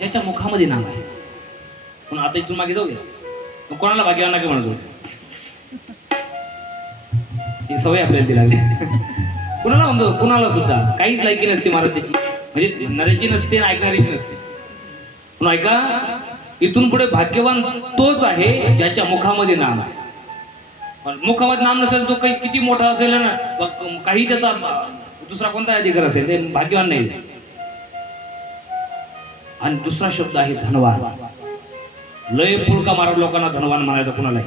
त्याच्या मुखामध्ये नाम आहे. पण आता इथून मागे जाऊया, मग कोणाला भाग्यवान नका म्हणतो, ही सवय आपल्याला ती लागली. कुणाला म्हणतो, कुणाला सुद्धा काहीच लायकी नसते महाराजाची, म्हणजे नरेची नसते आणि ऐकणारीची नसते. पण ऐका, इथून पुढे भाग्यवान तोच आहे ज्याच्या मुखामध्ये नाम आहे. मुखामध्ये नाम नसेल तो काही किती मोठा असेल ना, काही त्याचा दुसरा कोणता अधिकार असेल, ते भाग्यवान नाही. आणि दुसरा शब्द आहे धनवान. लय फुलका मारत लोकांना धनवान म्हणायचं, कुणाला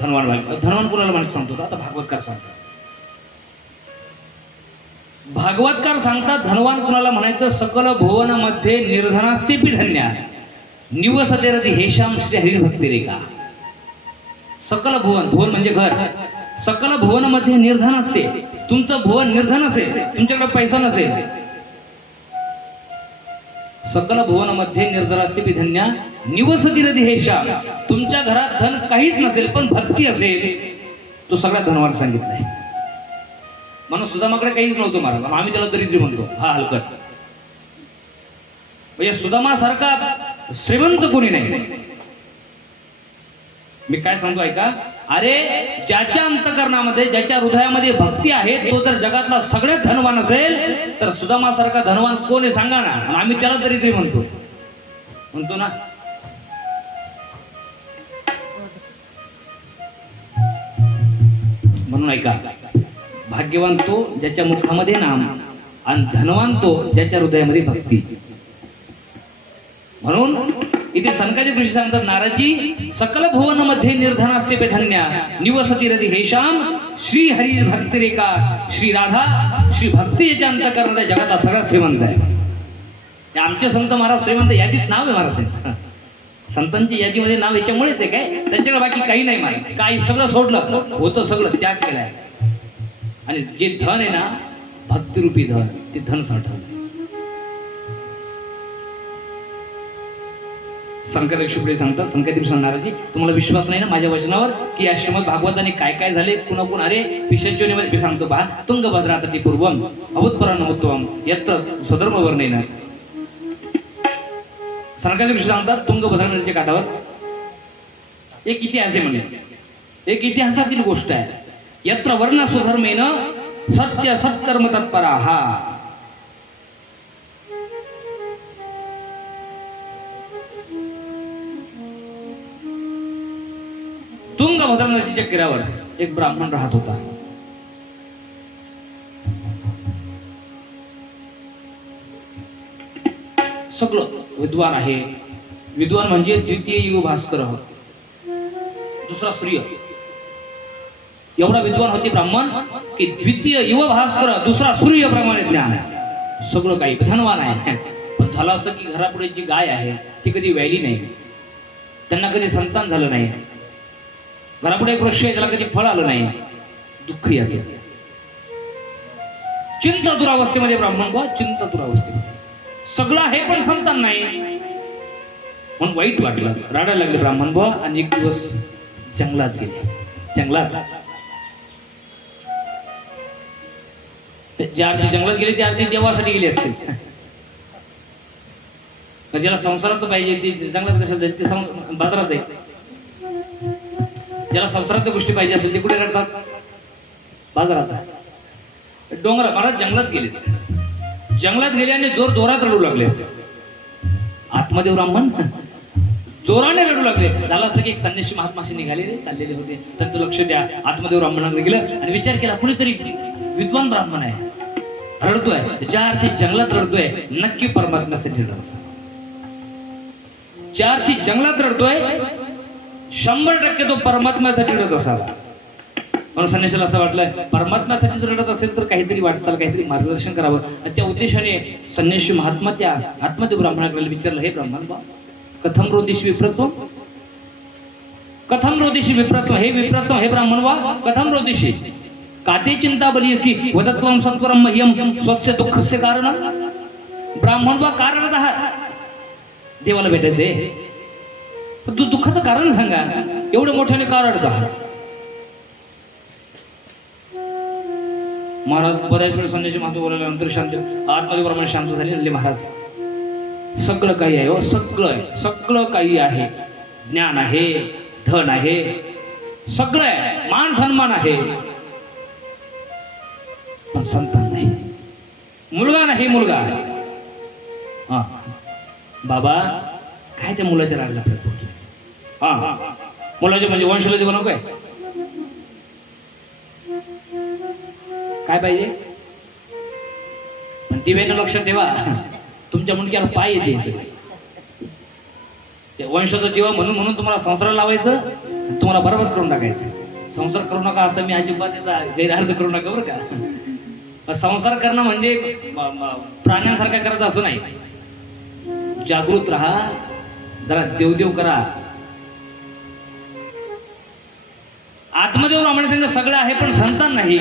धनवान भाग्य. धनवान कुणाला म्हणायचं सांगतो आता भागवतकार सांगतात. भागवतकार सांगतात धनवान कुणाला म्हणायचं, सकल भुवन मध्ये निर्धनास्ते धन्या निवसते रती हेशाम श्री हरिभक्ती रेखा. सकल भुवन, भुवन म्हणजे घर, सकल भुवन मध्ये निर्धन असते. तुमचं भुवन निर्धन असेल, तुमच्याकडे पैसा नसेल, सकल भुवन मध्ये निर्धन असते धन्या निवसती रती हेशाम. तुमच्या घरात धन काहीच नसेल पण भक्ती असेल, तो सगळ्यात धनवान सांगितलाय. म्हणून सुदामाकडे काहीच नव्हतं महाराज, आम्ही त्याला दरिद्री म्हणतो, हा हलकट. म्हणजे सुदामा सारखा श्रीमंत कोणी नाही. मी काय सांगतो ऐका, अरे ज्याच्या अंतकरणामध्ये, ज्याच्या हृदयामध्ये भक्ती आहे, तो जर जगातला सगळ्यात धनवान असेल तर सुदामा सारखा धनवान कोण आहे सांगा ना. आणि आम्ही त्याला दरिद्री म्हणतो ना. म्हणून ऐका, भाग्यवान तो ज्याच्या मुखामध्ये नाम, आणि धनवान तो ज्याच्या हृदयामध्ये भक्ती. म्हणून इथे सनकादिक ऋषी सांगतात, नारदजी सकल भुवन मध्ये निर्धनास्ते धन्या निवसती रती हेशाम श्री हरी भक्ती रेखा. श्री राधा, श्री भक्ती याच्या अंतकरणात जगात सगळ्यात श्रीमंत आहे. आमचे संत महाराज श्रीमंत यादीत नाव आहे महाराज. संतांची यादीमध्ये नाव याच्यामुळेच आहे, काय त्यांच्याकडे बाकी काही नाही महाराज. काही सगळं सोडलं होतं, सगळं त्याग केलाय. आणि जे धन आहे ना, भक्तिरूपी धन, ते धन साठवलं. संकट शुक्ले सांगतात, संकट सांगणाराजी, तुम्हाला विश्वास नाही ना माझ्या वचनावर की या श्रीमद भागवताने काय काय झाले कुणाकुण. अरे पिशाच्योनीमध्ये मी सांगतो पहा, तुंगभद्रा तटी पूर्वम अभूतपरान्नमोत्तमम यत्र स्वधर्म वर्णेन. संकट ऋषी सांगतात, तुंगभद्रा नदीच्या काठावर एक इतिहास आहे म्हणे, एक इतिहासातील गोष्ट आहे. यत्र वर्ण सुधर्मेन सत्य सत्कर्म तत्पराहा. तुंगभद्रा नदीच्या किनाऱ्यावर एक ब्राह्मण राहत होता. सगळं विद्वान आहे. विद्वान म्हणजे द्वितीय युग भास्कर, दुसरा सूर्य. एवढा विद्वान होते ब्राह्मण की द्वितीय युव भास्कर, दुसरा सूर्य प्रमाणे ज्ञान. सगळं काही धनवान आहे. पण झालं असं की घरापुढे जी गाय आहे ती कधी व्यायली नाही, त्यांना कधी संतान झालं नाही. घरापुढे एक वृक्ष आहे, त्याला कधी फळ आलं नाही. दुःख याचं, चिंता दुरावस्थेमध्ये ब्राह्मण बा, चिंता दुरावस्थेमध्ये. सगळं आहे पण संतान नाही. म्हणून वाईट वाटलं, रडायला लागले ब्राह्मण बा. आणि एक दिवस जंगलात गेले. जंगलात जंगलात गेले, ते देवासाठी गेले असतील. ज्याला संसारात पाहिजे ती जंगलात कशाला जाईल, ते बाजारात जाईल. ज्याला संसारात गोष्टी पाहिजे असेल ते कुठे रडतात, बाजारात. डोंगर महाराज जंगलात गेले. जंगलात गेले आणि जोरात रडू लागले. आत्मदेव ब्राह्मण जोराने रडू लागले. झालं असं की एक संन्यासी महात्माशी निघाले चाललेले होते, त्यांचं लक्ष द्या. आत्मदेव ब्राह्मणाकडे गेलं आणि विचार केला, कुणीतरी विद्वान ब्राह्मण आहे, रडतोय. ज्या अर्थी जंगलात रडतोय नक्की परमात्म्यासाठी रडत असेल. ज्या अर्थी जंगलात रडतोय 100% तो परमात्म्यासाठी रडत असावा. म्हणून संन्यासाला असं वाटलं, परमात्म्यासाठी जर रडत असेल तर काहीतरी वाटचाल, काहीतरी मार्गदर्शन करावं. आणि त्या उद्देशाने संन्यासी महात्मा त्या आत्मदेव ब्राह्मणाकडे विचारलं, हे ब्राह्मण बा, कथम रोदिशी विप्रत्व, कथम रोदिशी विप्रत्व, हे विप्रत्व, हे ब्राह्मण बा, कथम रोदिशी काते चिंता बलियसी वदत्वं सत्वरं मह्यम स्वस्य दुःखस्य कारण. ब्राह्मण बा, का रडत आहात? देवाला भेटायचंय, तू दुःखाचं कारण सांगा, एवढं मोठ्याने का रडत आहात? महाराज बऱ्याच वेळ संन्यासी महात्मा बोलल्यानंतर शांत, आतमध्ये प्रमाणे शांत झाले. महाराज सगळं काही आहे हो, सगळं काही आहे. ज्ञान आहे, धन आहे, सगळं आहे, मान सन्मान आहे, पण संतान नाही, मुलगा नाही. मुलगा हा बाबा काय त्या मुलाच्या रागला हा मुलाचे म्हणजे वंशज बनव काय पाहिजे, पण दिव्यानं लक्षात ठेवा तुमच्या मुंडक्यावर पाय येते. ते वंशाचा जीवा म्हणून तुम्हाला संसाराला लावायचं, तुम्हाला बरोबर करून टाकायचं. संसार करू नका असं मी अजिबात त्याचा गैरअर्थ करू नका बरं का. संसार करणं म्हणजे प्राण्यांसारखा करायचं असं नाही. जागृत राहा, जरा देवदेव करा. आत्मदेव ब्राह्मण सांगितलं सगळं आहे पण संतान नाही.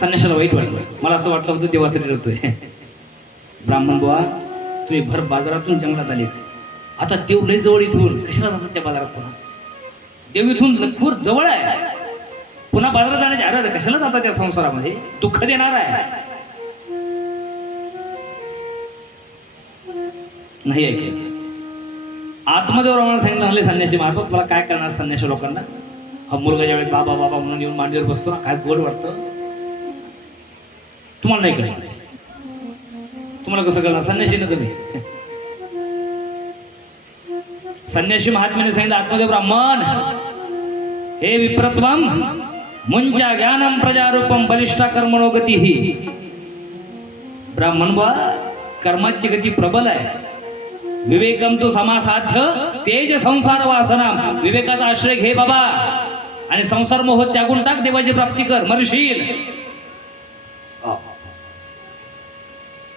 संन्याशाला वाईट वाटलं. मला असं वाटलं होतं देवासाठी रडतोय. ब्राह्मण बुवा तुम्ही भर बाजारातून जंगलात आले, आता देव लय जवळ इथून कशाला जातात त्या बाजारात? पुन्हा देव इथून लखपूर जवळ आहे, पुन्हा बाजारात जाण्याची अरे कशाला जातात त्या संसारामध्ये? दुःख देणार आहे. नाही ऐकलं. आत्मदेव ब्राह्मण सांगितलं म्हणले संन्यासी मार्फत मला काय करणार संन्याशी लोकांना. हा मुलगा ज्यावेळेस बाबा बाबा म्हणून येऊन मांडीवर बसतो ना, काय गोड वाटतं. तुम्हाला नाही कळणार, तुम्हाला कसं कळणार? संन्यासी ना तुम्ही. संन्यासी महात्म्याने सांगितलं आत्मदेव ब्राह्मण हे विप्रत्वम मुंचा ज्ञानम प्रजारूपम बलिष्ठा कर्मणो गती ही. ब्राह्मण बा कर्माची गती प्रबल आहे. विवेकम तो समासाध्य तेज संसार वासना. विवेकाचा आश्रय घे बाबा आणि संसार मोह त्यागून टाक, देवाची प्राप्ती कर, मरशील.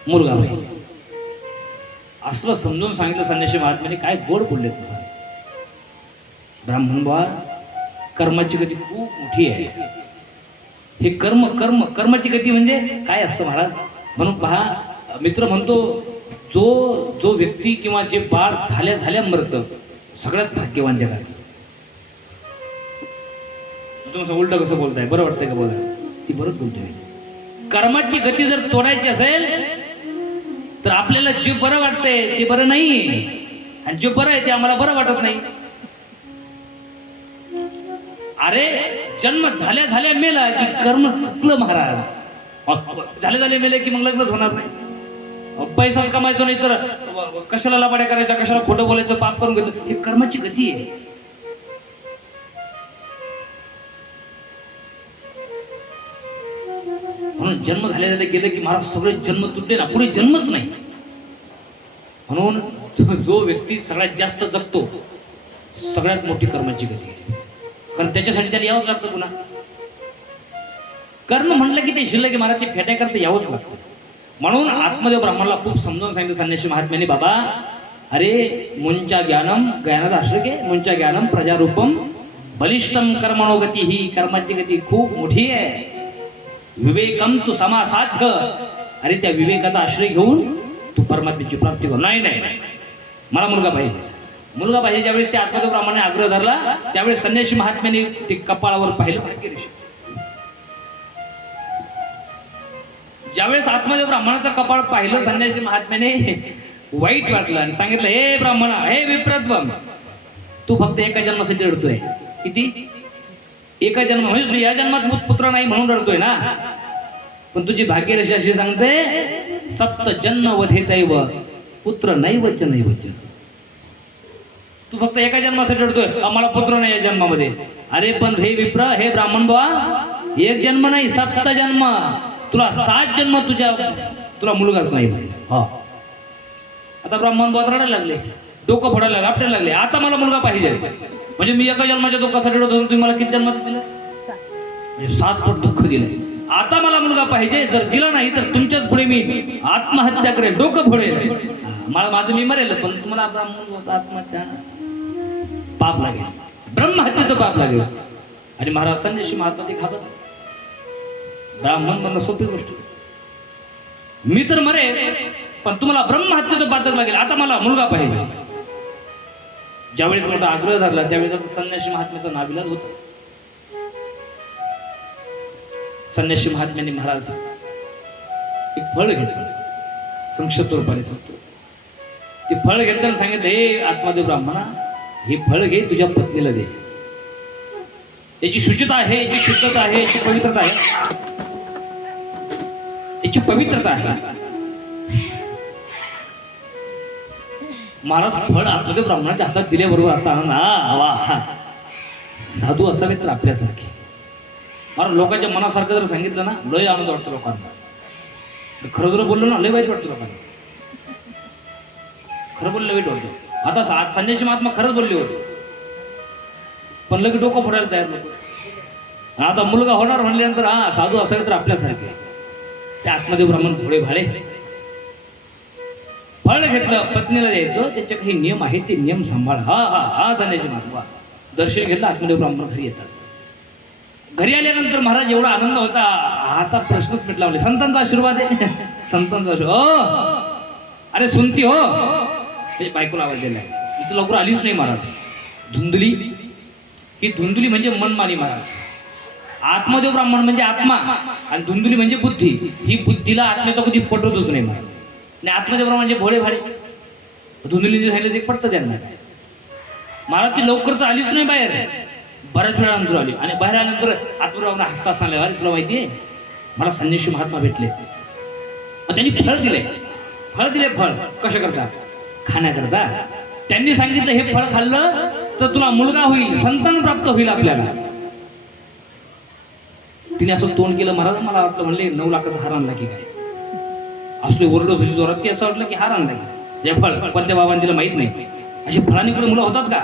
मुलगा पाहिजे असलं समजून सांगितलं संन्यासी महात्म्याने. काय गोड बोलले तुम्हाला. ब्राह्मण बा कर्माची गती खूप मोठी आहे. हे कर्माची गती म्हणजे काय असतं महाराज? म्हणून पहा मित्र म्हणतो जो व्यक्ती किंवा जे बाळ झाल्या मरत सगळ्यात भाग्यवान जगात. तुमचं उलट कसं बोलताय? बरं वाटतंय का बोला? ती बरंच बोलतोय. कर्माची गती जर तोडायची असेल तर आपल्याला जे बरं वाटतंय ते बरं नाही, आणि जे बरं आहे ते आम्हाला बरं वाटत नाही. अरे जन्म झाल्या मेला की कर्म चुकलं महाराज. झाले मेले की मग लग्नच होणार नाही. पैसाच कमायचा नाही तर कशाला लबाड्या करायचा, कशाला खोटं बोलायचं, पाप करून घ्यायचं. ही कर्माची गती आहे. म्हणून जन्म झाले गेले की महाराज सगळे जन्म तुटले ना, पुढे जन्मच नाही. म्हणून जो व्यक्ती सगळ्यात जास्त जगतो सगळ्यात मोठी कर्माची गती आहे. कारण त्याच्यासाठी त्याला यावंच लागतं. पुन्हा कर्म म्हटलं की ते शिल्लक महाराज ते फेट्या करता यावंच लागतं. म्हणून आत्मदेव ब्राह्मणाला खूप समजावून सांगितलं संन्यासी महात्म्याने, बाबा अरे मुंचा ज्ञानम, ज्ञानाचा आश्रय घे. मुंचा ज्ञानम प्रजारूपम बलिष्ठम कर्मणो गती ही. कर्माची गती खूप मोठी आहे. विवेकम तू समासाध्य. अरे त्या विवेकाचा आश्रय घेऊन तू परमात्म्याची प्राप्ती कर. नाही मला मुलगा पाहिजे. मुलगा पाहिजे ज्यावेळेस त्या आत्मदेव ब्राह्मणाने आग्रह धरला त्यावेळेस संन्यासी महात्म्याने ते कपाळावर पाहिलं. ज्यावेळेस आत्मदेव ब्राह्मणाचं कपाळ पाहिलं संन्यासी महात्म्याने वाईट वाटलं आणि सांगितलं, हे ब्राह्मणा, हे विप्रत्वम, तू फक्त एका जन्मासाठी रडतोय. किती? एका जन्म म्हणजे या जन्मात पुत्र नाही म्हणून रडतोय ना. पण तुझी भाग्यरेषा अशी सांगते सप्त जन्म वधेतैव पुत्र नैवच नैवच. तू फक्त एका जन्मासाठी रडतोय, आम्हाला पुत्र नाही या जन्मामध्ये. अरे पण हे विप्र, हे ब्राह्मण बुवा, एक जन्म नाही 7 जन्म, तुला 7 जन्म तुला मुलगाच नाही. हा आता ब्राह्मण बुवा रडायला लागले, डोकं फोडायला लागले, आपटायला लागले. आता मला मुलगा पाहिजे. म्हणजे मी एका जन्माच्या दुःखासाठी रडत होतो, तुम्ही मला किती जन्माचं दिलं? म्हणजे 7 पट दुःख दिलं. आता मला मुलगा पाहिजे. जर दिला नाही तर तुमच्याच पुढे मी आत्महत्या करेल, डोकं फोडेल. मला माझं मी मरेल, पण तुम्हाला ब्राह्मण आत्महत्या पाप लागेल, ब्रह्महत्येचं पाप लागेल. आणि महाराज संन्यासी महात्मा ते घाबरले. ब्राह्मण म्हणणं सोपी गोष्ट, मी तर मरेल पण तुम्हाला ब्रह्महत्येचं पातक लागेल. आता मला मुलगा पाहिजे. ज्यावेळेस मोठा आग्रह धरला त्यावेळेस आता संन्यासी महात्म्याचा नाविलाज होता. संन्यासी महात्म्याने महाराज एक फळ घेतलं. संक्षिप्त रूपाने सांगतो. ते फळ घेताना सांगितलं, हे आत्मादेव ब्राह्मणा, हे फळ घे, तुझ्या पत्नीला दे. याची शुचिता आहे, याची शुद्धता आहे, याची पवित्रता आहे, याची पवित्रता आहे. महाराज फळ आत्मादेव ब्राह्मणाच्या हातात दिल्याबरोबर असा आनंद, वा, साधू असावे तर आपल्यासारखे. महाराज लोकांच्या मनासारखं जर सांगितलं ना, लय आनंद वाटतो लोकांना. खरं जर बोललो ना, लय वाईट वाटतं लोकांना. खरं बोललं वाईट वाटतं. आता संन्यासी महात्मा खरंच बोलले होते, पण लगेच डोकं फोडायला तयार नव्हतं. आता मुलगा होणार म्हणल्यानंतर हा साधू असावे तर आपल्यासारखे. ते आत्मादेव ब्राह्मण थोडे भाडे फळ घेतलं, पत्नीला द्यायचं, त्याचे काही नियम आहेत, ते नियम सांभाळ. हा हा हा संन्यासी महात्मा. दर्शन घेतलं, आत्मादेव ब्राह्मण घरी येतात. घरी आल्यानंतर महाराज एवढा आनंद होता, आता प्रश्नच मिटला. म्हणजे संतांचा आशीर्वाद आहे, संतांचा आशीर्वाद. अरे सुनती हो, ते बायकोला आवाज दिलाय. इथं लवकर आलीच नाही महाराज. धुंदली, ही धुंदली म्हणजे मनमानी महाराज. आत्मदेव ब्राह्मण म्हणजे आत्मा आणि धुंदली म्हणजे बुद्धी. ही बुद्धीला आत्म्याचा कधी पटवतच नाही महाराज. आणि आत्मदेव ब्राह्मण म्हणजे भोळे भाडे. धुंदली जे सांगितलं ते पटतं त्यांना. महाराज ती लवकर तर आलीच नाही बाहेर, बऱ्याच वेळानंतर आली. आणि बाहेर आल्यानंतर आत्मदेव हसता सांगले, अरे तुला माहिती आहे मला संन्यासी महात्मा भेटले, त्यांनी फळ दिले. फळ दिले, फळ कशा करता? खाण्याकरता. त्यांनी सांगितलं हे फळ खाल्लं तर तुला मुलगा होईल, संतान प्राप्त होईल आपल्याला. तिने असं तोंड केलं. महाराज मला वाटलं, म्हणले 9 लाखाचा हार आणला की काय, असले ओरडत होती जोरात की असं वाटलं की हार आणला की. हे फळ कोणत्या बाबांनी तिला माहित नाही. अशी फळाने कुठे मुलं होतात का?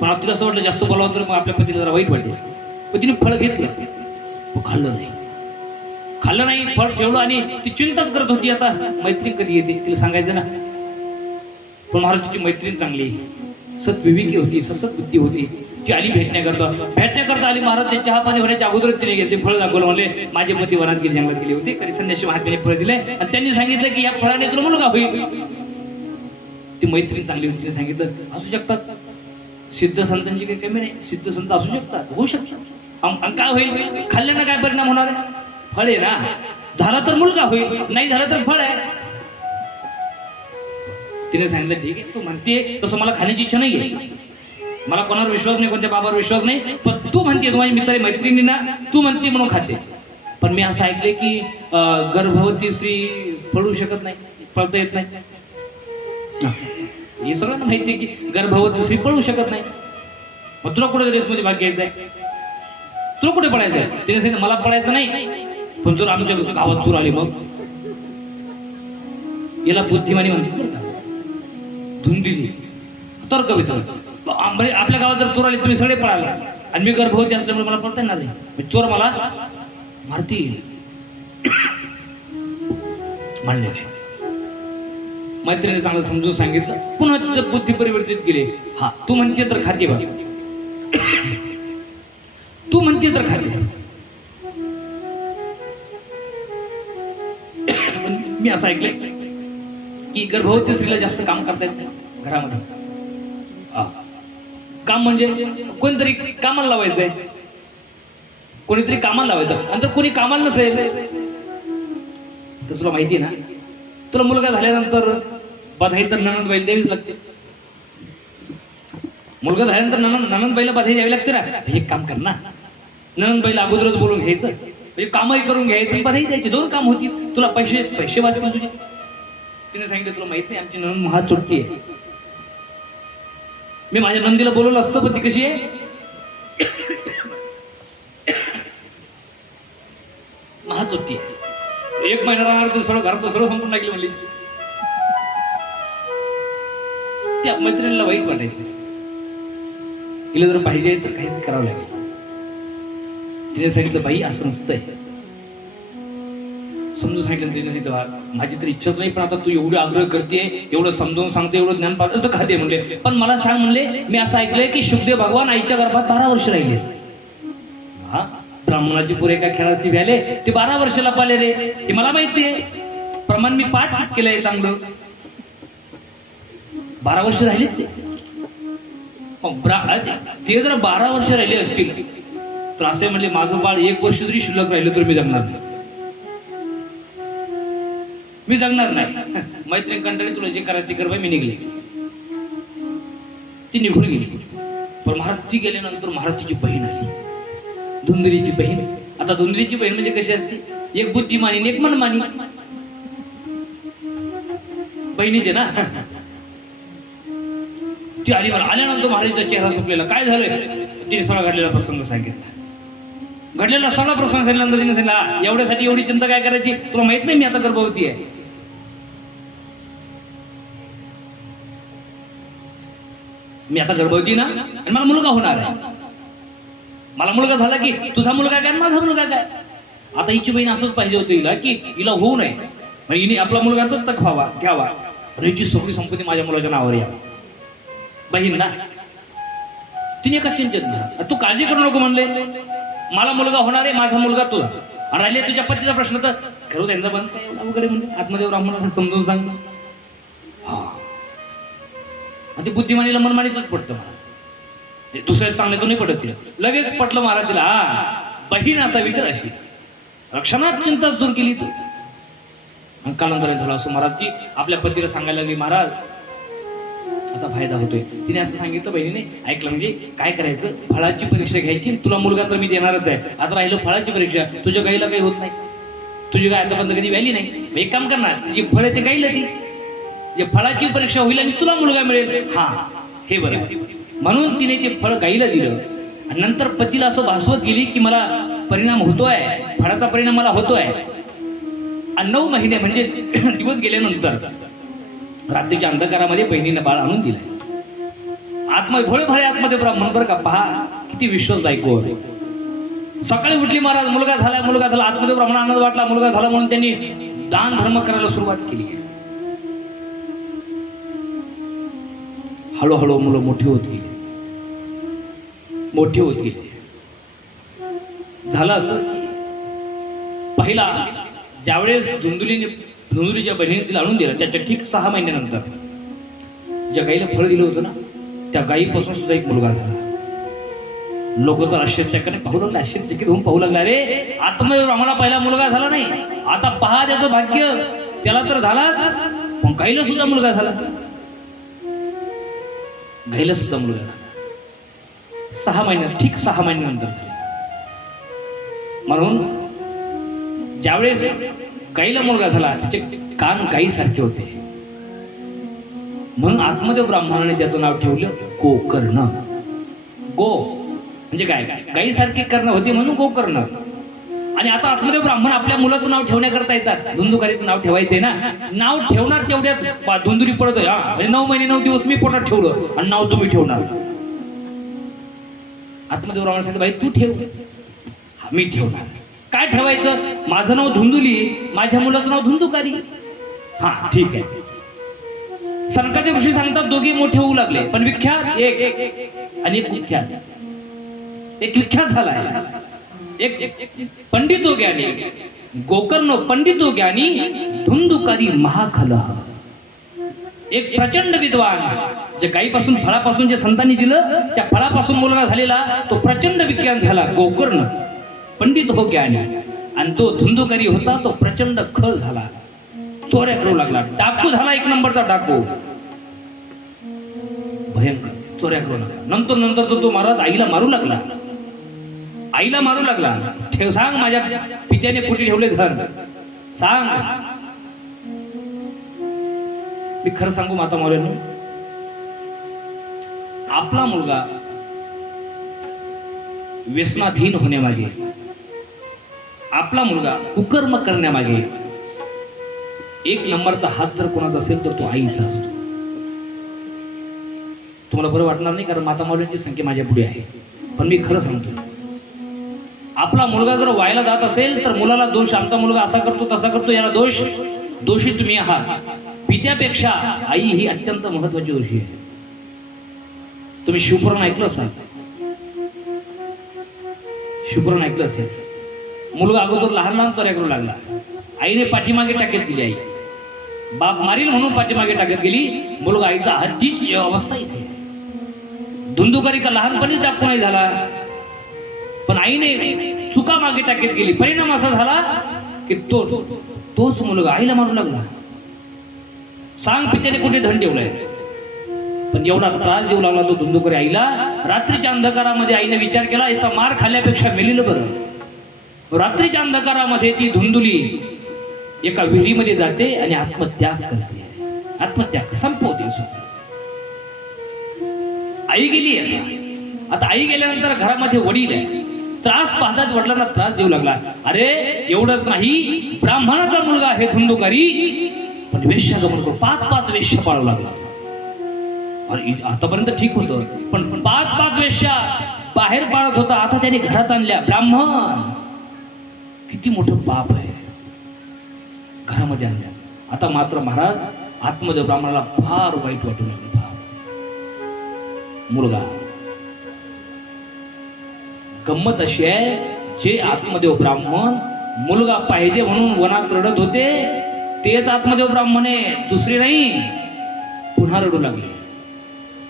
पण तिला असं वाटलं जास्त बोलावं तर मग आपल्या पतीला जरा वाईट वाटेल. पण तिने फळ घेतलं, खाल्लं नाही. खाल्लं नाही, फळ ठेवलं आणि ती चिंताच करत होती, आता मैत्रीण कधी येते तिला सांगायचं ना. पण महाराज तिची मैत्रीण चांगली, सत्विवेकी होती, सत्बुद्धी होती. ती आली भेटण्याकरता आली. महाराज चहा पाणी होण्याच्या अगोदरच तिने घेतले, फळ दाखवलं. म्हणले माझे पती वनात गेले, जंगलात गेले होते, कधी संन्यासी महात्म्याने फळ दिले आणि त्यांनी सांगितलं की या फळाने तुला मुलगा होईल. ती मैत्रीण चांगली होती, तिने सांगितलं असू शकतात सिद्ध संतांची काही कमी नाही, सिद्ध संत असू शकतात, होऊ शकतात. काय होईल? खाल्ल्यानं काय परिणाम होणार आहे? फळ आहे ना, झाला तर मुलगा होईल, नाही झालं तर फळ आहे. तिने सांगितलं ठीक आहे, तू म्हणते तसं मला खाण्याची इच्छा नाहीये, मला कोणावर विश्वास नाही, कोणत्या बाबावर विश्वास नाही, पण तू म्हणते, तू माझी मित्र मैत्रिणींना तू म्हणते म्हणून खाते. पण मी असं ऐकले की गर्भवती स्त्री पळू शकत नाही, पळता येत नाही. हे सगळ्यांना माहिती आहे की गर्भवती स्त्री पळू शकत नाही. मग तुला कुठे रेसमध्ये भाग घ्यायचा आहे, तुला कुठे पडायचं आहे? तिने सांगितलं मला पडायचं नाही, पण जर आमच्या गावात चोर आली मग. याला बुद्धिमानी म्हणते, धुंदली, तर्क वितर्क. आपल्या गावात जर चोर आली तुम्ही सगळे पळाला आणि मी गर्भवती असल्यामुळे मला पळता येणार नाही, चोर मला मारतील म्हणले. मैत्रिणी चांगलं समजून सांगितलं, पुन्हा तिचं बुद्धी परिवर्तित केली. हा तू म्हणते तर खाते बघ, तू म्हणते तर खाते. मी असं ऐकलंय की गर्भवती स्त्रीला जास्त काम करता येत नाही घरामध्ये. काम म्हणजे कोणतरी कामाला लावायचंय, कोणीतरी कामाला लावायचं. आणि जर कोणी कामाला नसेल तर तुला माहिती आहे ना, तुला मुलगा झाल्यानंतर बधाई तर नणंदबाईला द्यावीच लागते. मुलगा झाल्यानंतर नणंदबाईला बधाई द्यावी लागते ना. एक काम कर ना, नणंदबाईला अगोदरच बोलून घ्यायचं, म्हणजे कामही करून घ्यायचं, बधाई द्यायची, 2 काम होती. तुला पैसे वाचतील तुझे. तिने सांगितलं तुला माहित नाही आमची नणंद महाचोट्टी आहे. मी माझ्या नंदीला बोलवलं असतं, पण ती कशी आहे महाचोट्टी आहे. 1 महिना राहणार, सगळं घरात सर्व संपून टाकली म्हणली. त्या मैत्रिणीला वाईट वाटायचं, तिला जर पाहिजे तर काहीतरी करावं लागेल. तिने सांगितलं बाई असं नसतंय, समजून सांगितलं. तिने सांगितलं माझी तर इच्छाच नाही, पण आता तू एवढं आग्रह करते, एवढं समजावून सांगते, एवढं ज्ञान पाहतो तर खाते म्हणले. पण मला सांग म्हणले, मी असं ऐकलंय की शुकदेव भगवान आईच्या गर्भात 12 वर्ष राहिले. हा ब्राह्मणाची पुरे काय खेळाची व्याले ते 12 वर्षाला पाले रे, हे मला माहिती आहे, प्रमाण मी पाठ केलंय चांगलं. 12 वर्ष राहिले ते जर 12 वर्ष राहिले असतील तर असे म्हणले माझं बाळ 1 वर्ष जरी शिल्लक राहिलं तर मी जगणार नाही. मी जगणार नाही. मैत्रीण कंटाळी, तुला जे करायचं ते कर बाई, मी निघले. ती निघून गेली. पण महाराज ती गेल्यानंतर महाराज तिची बहीण आली, धुंदरीची बहीण. आता धुंदरीची बहीण म्हणजे कशी असते, एक बुद्धिमानी आणि एक मनमानी बहिणीचे ना. ती आली. मला आल्यानंतर महाराजांचा चेहरा सुकलेला. काय झालं? तिने सगळा घडलेला प्रसंग सांगितला. घडलेला सगळा प्रसंग सांगितल्यानंतर तिने सांगितला, एवढ्यासाठी एवढी चिंता काय करायची, तुला माहित नाही मी आता गर्भवती आहे. मी आता गर्भवती ना, आणि मला मुलगा होणार आहे. मला मुलगा झाला की तुझा मुलगा काय, माझा मुलगा काय. आता हिची बहीण असंच पाहिजे होतं हिला, की हिला होऊ नये, म्हणजे हिने आपला मुलगा तर तक व्हावा, घ्यावा, आणि हिची सगळी संपत्ती माझ्या मुलाच्या नावावर यावं. बहीण ना, तिने एका चिंतेत घ्या, तू काळजी करू नको म्हणले, मला मुलगा होणार आहे, माझा मुलगा तुझा, आणि राहिले तुझ्या पतीचा प्रश्न, तर खरं त्यांचा बंद काय एवढा वगैरे म्हणजे आतमध्ये ब्राह्मणाला समजून सांग. हा, आणि ते बुद्धिमानीला मनमानीच पडतं मला, दुसऱ्या चांगले तो नाही पडत. तिला लगेच पटलं महाराज, तिला हा बहीण असावी तर अशी. रक्षणात चिंताच दूर केली तू. आणि कालांतराने झालं असं महाराजची आपल्या पतीला सांगायला लागली, महाराज आता फायदा होतोय. तिने असं सांगितलं बहिणीने, ऐकलं म्हणजे काय करायचं, फळाची परीक्षा घ्यायची, तुला मुलगा तर मी देणारच आहे. आता राहिलं फळाची परीक्षा, तुझ्या गाईला काही होत नाही, तुझी गाय आतापर्यंत कधी व्याली नाही, एक काम करणार, तिची फळ ते गाईला ती, जे फळाची परीक्षा होईल आणि तुला मुलगा मिळेल. हा, हे बरं. म्हणून तिने ते फळ गाईला दिलं. आणि नंतर पतीला असं भासवत गेली की मला परिणाम होतोय, फळाचा परिणाम मला होतोय. आणि 9 महिने म्हणजे दिवस गेल्यानंतर रात्रीच्या अंधकारामध्ये बहिणीनं बाळ आणून दिलंय. आतमध्ये भोळे भाळे आतमध्ये ब्राह्मण, बरं का, पहा किती विश्वास बायको. सकाळी उठली, महाराज मुलगा झाला, मुलगा झाला. आतमध्ये ब्राह्मण आनंद वाटला, मुलगा झाला म्हणून त्यांनी दान धर्म करायला सुरुवात केली. हळूहळू मुलं मोठी होत गेली, मोठी होत गेली. झालं असं, पहिला ज्यावेळेस धुंदुलीच्या बहिणीने तिला आणून दिला, त्याच्या ठीक 6 महिन्यानंतर ज्या गाईला फळ दिलं होतं ना, त्या गाईपासून सुद्धा एक मुलगा झाला. लोक तर आश्चर्यचकित पाहू लागले, आश्चर्यचकित होऊन पाहू लागला, रे आतमध्ये ब्राह्मणा पहिला मुलगा झाला नाही, आता पहा त्याचं भाग्य, त्याला तर झालाच, पण गाईला सुद्धा मुलगा झाला. गाईला सुद्धा मुलगा झाला 6 महिन्यात, ठीक 6 महिन्यानंतर झाला. म्हणून ज्यावेळेस गाईला मुलगा झाला, तिचे कान गाईसारखे होते, म्हणून आतमध्ये ब्राह्मणाने त्याचं नाव ठेवलं गोकर्ण. गो म्हणजे काय, गाईसारखे कर्ण होते म्हणून गोकर्ण. आणि आता आतमध्ये ब्राह्मण आपल्या मुलाचं नाव ठेवण्याकरता येतात. धुंदुकारीचं नाव ठेवायचंय ना, नाव ठेवणार तेवढ्यात धुंदुरी पडत, म्हणजे 9 महिने 9 दिवस मी पोटात ठेवलं आणि नाव तुम्ही ठेवणार. आतमध्ये ब्राह्मण सांगितलं, बाई तू ठेव, मी ठेवणार. काय ठेवायचं, माझं नाव धुंदुली, माझ्या मुलाचं नाव धुंदुकारी. हा ठीक आहे. सनकाचे ऋषी सांगतात दोघे मोठे होऊ लागले, पण विख्यात एक आणि एक कुख्यात. एक विख्यात झालाय, एक पंडितो ज्ञानी गोकर्ण, पंडितो ज्ञानी धुंदुकारी महाखलह. एक प्रचंड विद्वान, जे गाईपासून फळापासून जे संतांनी दिलं, त्या फळापासून मुलगा झालेला तो प्रचंड विज्ञान झाला गोकर्ण, पंडित हो ज्ञानी. आणि तो धुंदुकारी होता तो प्रचंड खळ झाला, चोऱ्या करू लागला, डाकू झाला, 1 नंबरचा डाकू, भयंकर चोऱ्या करू लागला. नंतर तो महाराज आईला मारू लागला, आईला मारू लागला. ठेव, सांग माझ्या पित्याने कुठे ठेवले घर, सांग. मी खरं सांगू माता मौल्यांनो, आपला मुलगा व्यसनाधीन होण्यामागे, आपला मुलगा कुकर्म करण्यामागे 1 नंबरचा हात जर कोणाचा असेल तर तो आईचा असतो. तुम्हाला बरं वाटणार नाही, कारण माता मौल्यांची संख्या माझ्या पुढे आहे, पण मी खरं सांगतो, आपला मुलगा जर व्हायला जात असेल तर मुलाला दोष, आमचा मुलगा असा करतो तसा करतो, याला दोषी तुम्ही आहात. पित्यापेक्षा आई ही अत्यंत महत्वाची गोष्ट आहे. तुम्ही शिवपुराण ऐकलं असाल, शिवपुराण ऐकलं असेल. मुलगा अगोदर लहान चोऱ्या करू लागला, आईने पाठीमागे टाकत गेली, आई बाप मारील म्हणून पाठीमागे टाकत गेली. मुलगा आईचा हत्तीच अवस्था इथे. धुंदुकारी का लहानपणीच टाकू नाही झाला, पण आईने चुका मागे टाकत गेली. परिणाम असा झाला की तोच मुलगा आईला मारू लागला. सांग पित्याने कुठे धन ठेवलाय. पण एवढा त्रास देऊ लागला तो धुंदुकरी आईला. रात्रीच्या अंधकारामध्ये आईने विचार केला, याचा मार खाल्ल्यापेक्षा मेलेलं बरं. रात्रीच्या अंधकारामध्ये ती धुंदुली एका विहिरीमध्ये जाते आणि आत्मत्याग करते. आत्मत्याग संपवते. आई गेली. आता आई गेल्यानंतर घरामध्ये वडील आहे. त्रास पाहतात वडिलांना त्रास देऊ लागला. अरे एवढंच नाही, ब्राह्मणाचा मुलगा आहे धुंदुकारी, पण वेश्या गमन करू 5-5 वेश्या पाळू लागला. अरे आतापर्यंत ठीक होतं, पण 5-5 वेश्या बाहेर पाळत होता, आता त्याने घरात आणल्या. ब्राह्मण, किती मोठं पाप आहे. घरामध्ये आणल्या. आता मात्र महाराज आत्मदेव ब्राह्मणाला फार वाईट वाटू लागले. मुलगा, गंमत अशी आहे, जे आत्मदेव ब्राह्मण मुलगा पाहिजे म्हणून वनात रडत होते, तेच आत्मदेव ब्राह्मण आहे, दुसरे नाही. पुन्हा रडू लागले.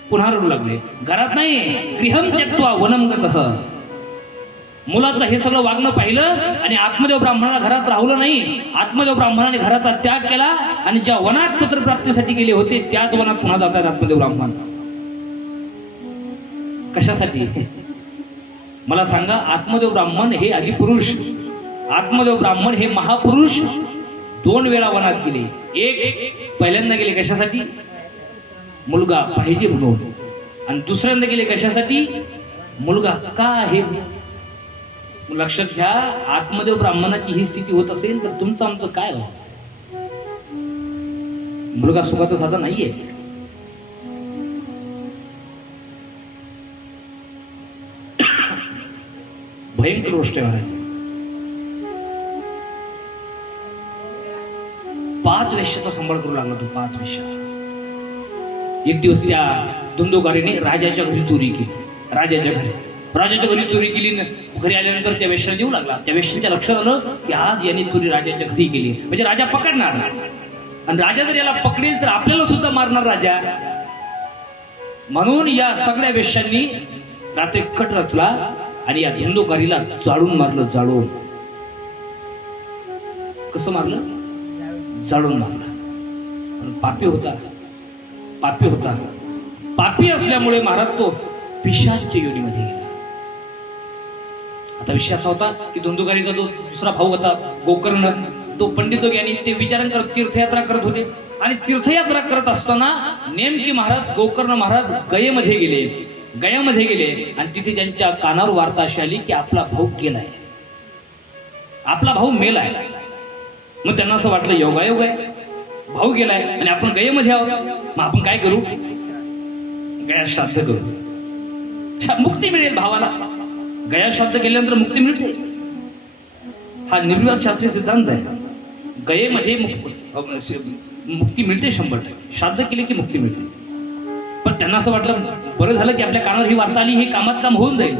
पुन्हा रडू लागले. घरात नाही, गृहं त्यक्त्वा वनं गतः. मुलाचं हे सगळं वागणं पाहिलं आणि आत्मदेव ब्राह्मणाला घरात राहुलं नाही. आत्मदेव ब्राह्मणाने घराचा त्याग केला आणि ज्या वनात पुत्रप्राप्तीसाठी गेले होते त्याच वनात पुन्हा जातात आत्मदेव ब्राह्मण. कशासाठी मला सांगा. आत्मदेव ब्राह्मण हे आदिपुरुष, आत्मदेव ब्राह्मण हे महापुरुष 2 वेळा वनात गेले. एक पहिल्यांदा गेले कशासाठी, मुलगा पाहिजे म्हणून, आणि दुसऱ्यांदा गेले कशासाठी, मुलगा का आहे. लक्षात घ्या, आत्मदेव ब्राह्मणाची ही स्थिती होत असेल तर तुमचं आमचं काय हो. मुलगा सुखाचा साधा नाहीये. भयंकर गोष्ट आहे. 5 वेश्याचा सांभाळ करू लागला तो. 5 वेश्या. एक दिवस त्या धुंदुकारीने राजाच्या घरी चोरी केली. राजाच्या घरी चोरी केली. घरी आल्यानंतर त्या वेश्याला देऊ लागला. त्या वेश्याच्या लक्षात आलं की आज याने चोरी राजाच्या घरी केली, म्हणजे राजा पकडणार, आणि राजा जर याला पकडेल तर आपल्याला सुद्धा मारणार राजा. म्हणून या सगळ्या वेश्यांनी रात्री कट रचला आणि या धुंदुकारीला जाळून मारलं. जाळून. कसं मारलं, जाळून मारलं. पापी होता. पापी होता. पापी असल्यामुळे महाराज तो पिशाचच्या योनीमध्ये गेला. आता विषय असा होता की धुंदुकारीचा जो दुसरा भाऊ होता गोकर्ण, तो पंडित ज्ञानी, ते विचारण करत तीर्थयात्रा करत होते. आणि तीर्थयात्रा करत असताना नेमकी महाराज गोकर्ण महाराज गयेमध्ये गेले. गयामध्ये गेले आणि तिथे त्यांच्या कानावर वार्ता अशी आली की आपला भाऊ गेलाय, आपला भाऊ मेलाय. मग त्यांना असं वाटलं योगायोग आहे, भाऊ गेलाय आणि आपण गयेमध्ये आहोत, मग आपण काय करू, गया श्राद्ध करू, मुक्ती मिळेल भावाला. गया श्राद्ध केल्यानंतर मुक्ती मिळते, हा निर्विवाद शास्त्रीय सिद्धांत आहे. गयेमध्ये मुक्ती मिळते 100%. श्राद्ध केले की मुक्ती मिळते. पण त्यांना असं वाटलं बरं झालं की आपल्या कानावर ही वार्ता आली, हे कामात काम होऊन जाईल.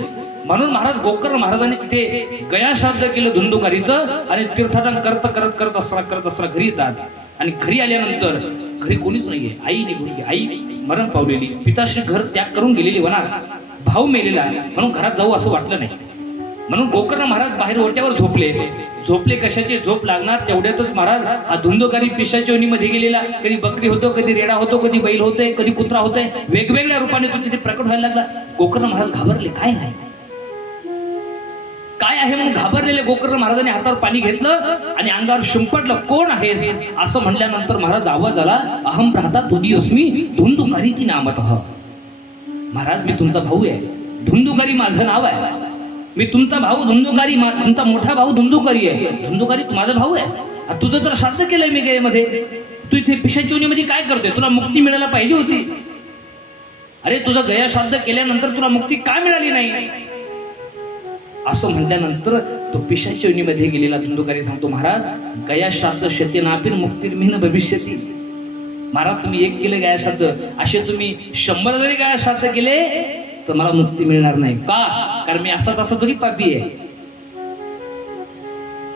म्हणून महाराज गोकर्ण महाराजांनी तिथे गया श्राद्ध केलं धुंदुकारीचं. आणि तीर्थाटन करत असताना घरी येतात. आणि घरी आल्यानंतर घरी कोणीच नाहीये. आई निघून गेली, आई मरण पावलेली, पिताश्री घर त्याग करून गेलेली वनात, भाऊ मेलेला, म्हणून घरात जाऊ असं वाटलं नाही. म्हणून गोकर्ण महाराज बाहेर ओट्यावर झोपले. कशाची झोप लागणार तेवढ्यातच महाराज हा धुंदुकारी पिशाच्या योनीमध्ये गेलेला, कधी बकरी होतो, कधी रेडा होतो, कधी बैल होतोय, कधी कुत्रा होतोय, वेगवेगळ्या रूपाने तो तिथे प्रकट व्हायला लागला. गोकर्ण महाराज घाबरले, काय आहे म्हणून घाबरलेले गोकर्ण महाराजांनी हातावर पाणी घेतलं आणि अंगावर शिंपडलं. कोण आहेस असं म्हटल्यानंतर महाराज आवाज आला, अहम भ्राता तुदीयोस्मी धुंदुकारी ती नामतः. महाराज मी तुमचा भाऊ आहे, धुंदुकारी माझं नाव आहे, मी तुमचा भाऊ धुंदुकारी, तुमचा मोठा भाऊ धुंदुकारी आहे. धुंदुकारी माझा भाऊ आहे. तुझं तर श्राद्ध केलंय मी गयेमध्ये, तू इथे पिशाच्या योनीमध्ये काय करतोय, तुला मुक्ती मिळायला पाहिजे होती. अरे तुझं गया श्राद्ध केल्यानंतर तुला मुक्ती का मिळाली नाही असं म्हटल्यानंतर तो पिशाच्या योनीमध्ये गेलेला धुंदुकारी सांगतो, महाराज गया श्राद्ध शतेनापीन मुक्तिर्मिन भविष्यती. महाराज तुम्ही एक केलं गया श्राद्ध, असे तुम्ही 100 जरी गया श्राद्ध केले तर मला मुक्ती मिळणार नाही. का, कारण मी असा तसा तरी पापी आहे,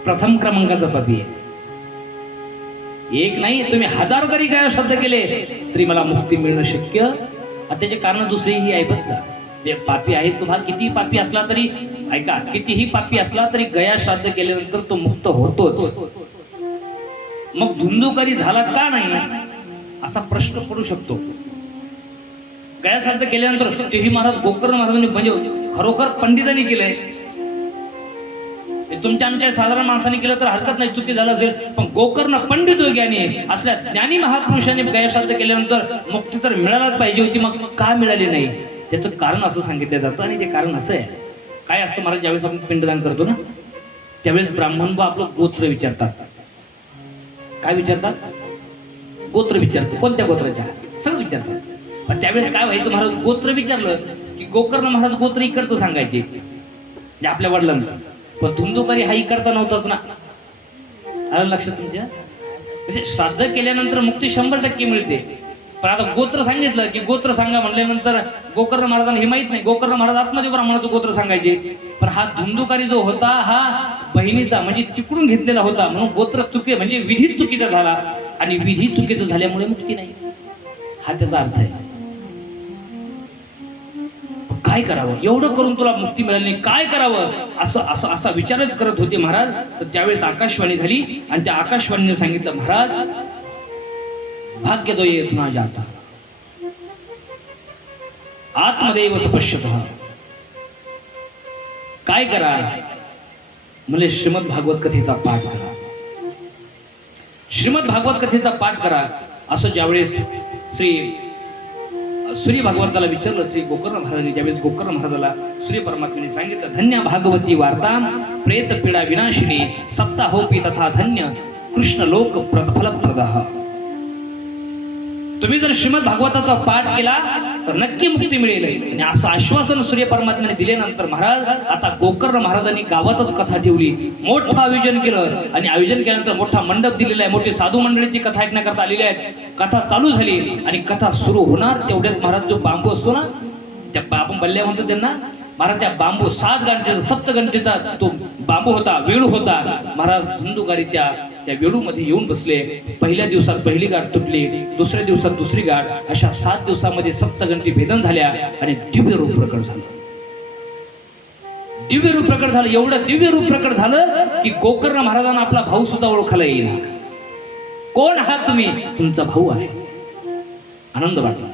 प्रथम क्रमांकाचा पापी आहे. एक नाही तुम्ही 1000 जरी गया श्राद्ध केले तरी मला मुक्ती मिळणं शक्य. त्याचे कारण दुसरेही आहे बरं का. जे पापी आहे, तुम्हाला कितीही पापी असला तरी, ऐका, कितीही पापी असला तरी गया श्राद्ध केल्यानंतर तो मुक्त होतोच. मग धुंदुकारी झाला का नाही, असा प्रश्न पडू शकतो. गयासाध्य केल्यानंतर तेही महाराज गोकर्ण महाराजांनी म्हणजे खरोखर पंडितांनी केलंय. तुमच्या आमच्या साधारण माणसाने केलं तर हरकत नाही, चुकी झालं असेल, पण गोकर्ण पंडित ज्ञानी असल्या ज्ञानी महापुरुषांनी गयासाध्य केल्यानंतर मुक्ती तर मिळायलाच पाहिजे होती, मग का मिळाली नाही त्याचं कारण असं सांगितलं जातं. आणि ते कारण असं आहे, काय असतं महाराज, ज्यावेळेस आपण पिंडदान करतो ना त्यावेळेस ब्राह्मण बा आपलं गोत्र विचारतात. काय विचारतात? गोत्र विचारतात. कोणत्या गोत्राच्या सगळं विचारतात. पण त्यावेळेस काय व्हायचं, महाराज गोत्र विचारलं की गोकर्ण महाराज गोत्र इकडचं सांगायचे, म्हणजे आपल्या वडिलांचं. पण धुंदुकारी हा इकडचा नव्हताच ना. आलं लक्षात तुमच्या? म्हणजे श्राद्ध केल्यानंतर मुक्ती 100% मिळते. पण आता गोत्र सांगितलं की गोत्र सांगा म्हणल्यानंतर गोकर्ण महाराजांना हे माहित नाही. गोकर्ण महाराज आत्मदेव ब्राह्मणाचं गोत्र सांगायचे, पण हा धुंदुकारी जो होता हा बहिणीचा म्हणजे तिकडून घेतलेला होता, म्हणून गोत्र चुकी म्हणजे विधी चुकीचा झाला. आणि विधी चुकीचं झाल्यामुळे मुक्ती नाही, हा त्याचा अर्थ आहे. काय करावं, एवढं करून तुला मुक्ती मिळाली नाही, काय करावं असं असं असा विचारच करत होते महाराज. तर त्यावेळेस आकाशवाणी झाली आणि त्या आकाशवाणीने सांगितलं, महाराज भाग्य दो येत ना जाता आत्मदेव पश्यतः. काय करा म्हणजे श्रीमद भागवत कथेचा पाठ करा, श्रीमद भागवत कथेचा पाठ करा. असं ज्यावेळेस श्री भगवंताला विचारलं, श्री गोकर्ण महाराजांनी ज्यावेळेस गोकर्ण महाराजाला श्री परमात्म्याने सांगितलं, धन्य भागवती वार्ता प्रेत पीडा विनाशिनी सप्ताहोपी तथा धन्य कृष्ण लोक फलप्रदः. तुम्ही जर श्रीमद भागवताचा पाठ केला तर नक्की मुक्ती मिळेल. आणि असं आश्वासन सूर्य परमात्म्याने दिल्यानंतर महाराज आता गोकर्ण महाराजांनी गावातच कथा ठेवली, मोठं आयोजन केलं. आणि आयोजन केल्यानंतर मोठा मंडप दिलेला आहे, मोठी साधू मंडळी ती कथा ऐकण्याकरता आलेली आहेत. कथा चालू झाली आणि कथा सुरू होणार तेवढ्यात महाराज जो बांबू असतो ना, त्या आपण बल्ल्या म्हणतो त्यांना, महाराज त्या बांबू 7 गणतेचा 7 गणतेचा तो बांबू होता, वेळू होता. महाराज धुंदुकारी त्या वेळूमध्ये येऊन बसले. पहिल्या दिवसात पहिली गाठ तुटली, दुसऱ्या दिवसात दुसरी गाठ, अशा 7 दिवसामध्ये सप्तगंती भेदन झाल्या आणि दिव्य रूप प्रकट झालं. दिव्य रूप प्रकट झालं, एवढं दिव्य रूप प्रकट झालं की गोकर्ण महाराजांना आपला भाऊ सुद्धा ओळखायला येईल. कोण आहात तुम्ही? तुमचा भाऊ आहे. आनंद वाटला,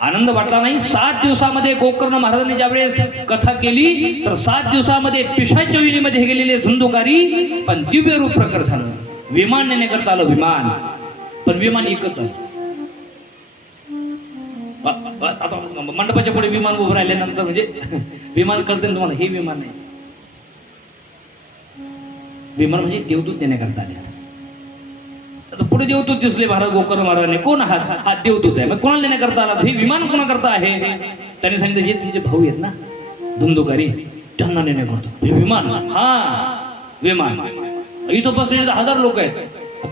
आनंद वाटला नाही. 7 दिवसामध्ये गोकर्ण महाराजांनी ज्यावेळेस कथा केली तर 7 दिवसामध्ये पिशाच्या विलीमध्ये गेलेले धुंदुकारी पण दिव्य रूप प्रकट झालं. विमान नेण्याकरता आलं, विमान, पण विमान एकच आहे. आता मंडपाच्या पुढे विमान उभं राहिल्यानंतर म्हणजे विमान कळते तुम्हाला, हे विमान नाही. विमान म्हणजे देवदूत देण्याकरता आले. आता पुढे देवदूत दिसले महाराज गोकर्ण महाराजांनी, कोण आहात? हा देवदूत आहे. मग कोणाला नेण्याकरता आला? हे विमान कोणाकरता आहे? त्यांनी सांगितलं, जे तुमचे भाऊ आहेत ना धुंदुकारी त्यांना नेण्याकरता. हे विमान? हा विमान. इथं बसलेले 1000 लोक आहेत,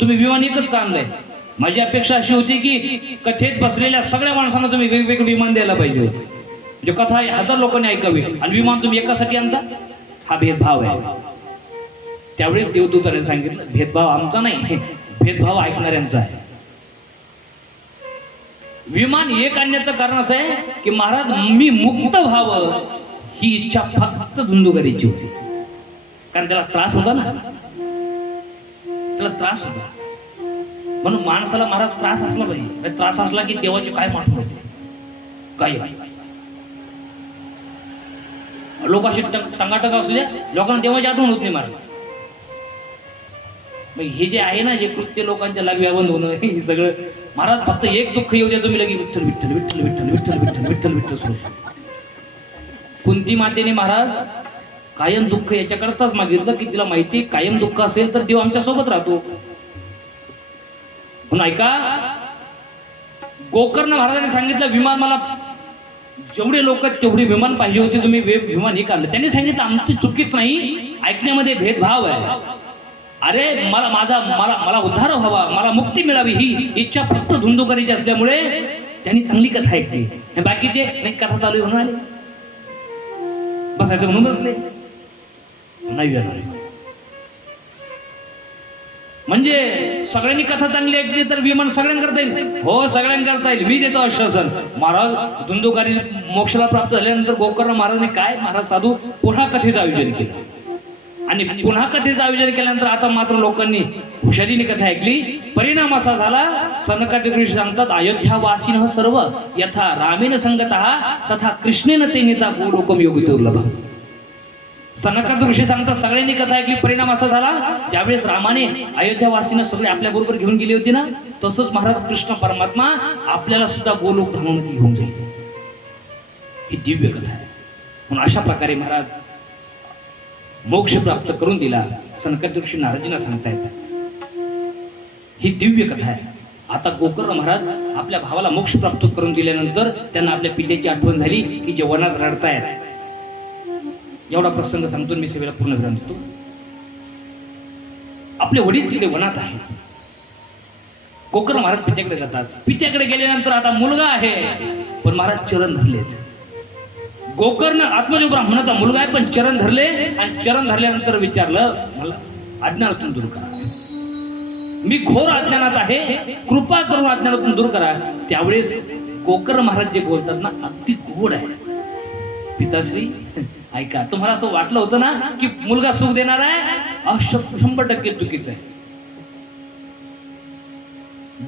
तुम्ही विमान एकच का आणलंय? माझी अपेक्षा अशी होती की कथेत बसलेल्या सगळ्या माणसांना तुम्ही वेगवेगळं विमान द्यायला पाहिजे होते, म्हणजे कथा 1000 लोकांनी ऐकावी आणि विमान तुम्ही एकासाठी आणता. हा भेदभाव आहे. त्यावेळी देवदूताने सांगितलं, भेदभाव आमचा नाही, भेदभाव ऐकणाऱ्यांचा आहे. विमान एक आणण्याचं कारण असं आहे की महाराज मी मुक्त व्हावं ही इच्छा फक्त धुंदुकारीची होती. कारण त्याला त्रास होता ना, त्याला त्रास होता. म्हणून माणसाला महाराज त्रास असला पाहिजे. त्रास असला की देवाची काय माठ होते, काय लोक अशी टंगाटंगा असल्या लोकांना देवाची आठवण होत नाही महाराज. मग हे जे आहे ना, जे कृत्य लोकांच्या लागव्याबंद होणं, हे सगळं महाराज फक्त एक दुःख येऊ द्या तुम्ही लगे विठ्ठल विठ्ठल विठ्ठल विठ्ठल विठ्ठल विठ्ठल विठ्ठल विठ्ठल. कुंती मातेने महाराज कायम दुःख याच्याकरताच मागितलं की तिला माहिती कायम दुःख असेल तर देव आमच्या सोबत राहतो. म्हणून ऐका, गोकर्ण महाराजांनी सांगितलं, विमान मला जेवढे लोक तेवढे विमान पाहिजे होते, तुम्ही विमान हे काढलं. त्यांनी सांगितलं आमची चुकीच नाही, ऐकण्यामध्ये भेदभाव आहे. अरे मला उद्धार व्हावा, मला मुक्ती मिळावी ही इच्छा फक्त धुंदुकारीची असल्यामुळे त्यांनी चांगली कथा ऐकली. बाकीचे नाही, कथा चालू म्हणून आले बसायचं म्हणून बसले नाही येणार. म्हणजे सगळ्यांनी कथा चांगली ऐकली तर विमान सगळ्यांकरता येईल. हो, सगळ्यांकरता येईल, मी देतो आश्वासन. महाराज धुंदुकारी मोक्षाला प्राप्त झाल्यानंतर गोकर्ण महाराजांनी काय महाराज साधू पुन्हा कथेचं आयोजन केलं आणि पुन्हा कथेचं आयोजन केल्यानंतर आता मात्र लोकांनी हुशारीने कथा ऐकली. परिणाम असा झाला, सनकादिक ऋषी सांगतात, अयोध्यावासीन सर्व यथा रामेन संगतः तथा कृष्णेन ते नेता गोलोकम योगी दुर्लभ. सनकादिक ऋषी सांगतात सगळ्यांनी कथा ऐकली. परिणाम असा झाला, ज्यावेळेस रामाने अयोध्यावासींना सगळे आपल्या बरोबर घेऊन गेले होते ना, तसंच महाराज कृष्ण परमात्मा आपल्याला सुद्धा गोलोक धामामध्ये घेऊन जाईल. ही दिव्य कथा आहे. म्हणून अशा प्रकारे महाराज मोक्ष प्राप्त करून दिला. सनकादिक ऋषी नारदजींना सांगता येतात. ही दिव्य कथा आहे. आता गोकर्ण महाराज आपल्या भावाला मोक्ष प्राप्त करून दिल्यानंतर त्यांना आपल्या पित्याची आठवण झाली की जे वनात रडतायत. एवढा प्रसंग सांगतो मी सेवेला पूर्ण विराम देतो. आपले वडील तिकडे वनात आहेत. गोकर्ण महाराज पित्याकडे जातात. पित्याकडे गेल्यानंतर आता मुलगा आहे, पण महाराज चरण धरलेत. गोकर्ण आत्मदेव ब्राह्मणाचा मुलगा आहे, पण चरण धरले. आणि चरण धरल्यानंतर विचारलं, मला अज्ञानातून दूर करा, मी घोर अज्ञानात आहे, कृपा करून अज्ञानातून दूर करा. त्यावेळेस गोकर्ण महाराज जे बोलतात ना, अगदी गोड आहे. पिताश्री ऐका, तुम्हाला असं वाटलं होतं ना की मुलगा सुख देणार आहे, 100% चुकीचं आहे.